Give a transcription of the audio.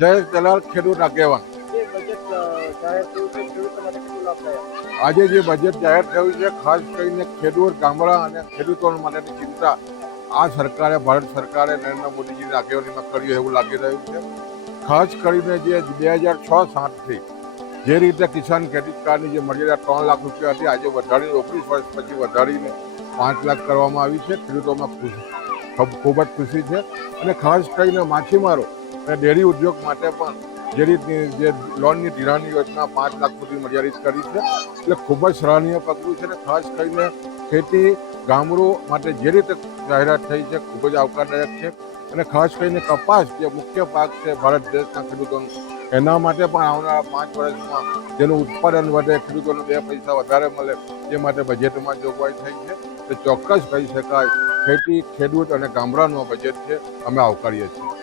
જયેશ દલાલ ખેડૂત આગેવાન. આજે જે બજેટ જાહેર થયું છે ખાસ કરીને ખેડૂત ગામડા અને ખેડૂતો માટેની ચિંતા આ સરકારે ભારત સરકારે નરેન્દ્ર મોદીજીની આગેવાનીમાં કર્યું એવું લાગી રહ્યું છે. ખાસ કરીને જે બે હજાર છ સાતથી જે રીતે કિસાન ક્રેડિટ કાર્ડની જે મર્યાદા ત્રણ લાખ રૂપિયા હતી આજે વધારી ઓગણીસ વર્ષ પછી વધારીને પાંચ લાખ કરવામાં આવી છે. ખેડૂતોમાં ખુશ ખૂબ જ ખુશી છે. અને ખાસ કરીને માછીમારો અને ડેરી ઉદ્યોગ માટે પણ જે રીતની જે લોનની ધિરાણની યોજના પાંચ લાખ સુધી મર્યાદિત કરી છે, એટલે ખૂબ જ સરાહનીય પગલું છે અને ખાસ કરીને ખેતી ગામડું માટે જે રીતે જાહેરાત થઈ છે, ખૂબ જ આવકારદાયક છે. અને ખાસ કરીને કપાસ જે મુખ્ય પાક છે ભારત દેશના ખેડૂતોનું, એના માટે પણ આવનારા પાંચ વર્ષમાં જેનું ઉત્પાદન વધે, ખેડૂતોને બે પૈસા વધારે મળે, એ માટે બજેટમાં જોગવાઈ થઈ છે. તો ચોક્કસ કહી શકાય, ખેતી ખેડૂત અને ગામડાનું બજેટ છે, અમે આવકારીએ છીએ.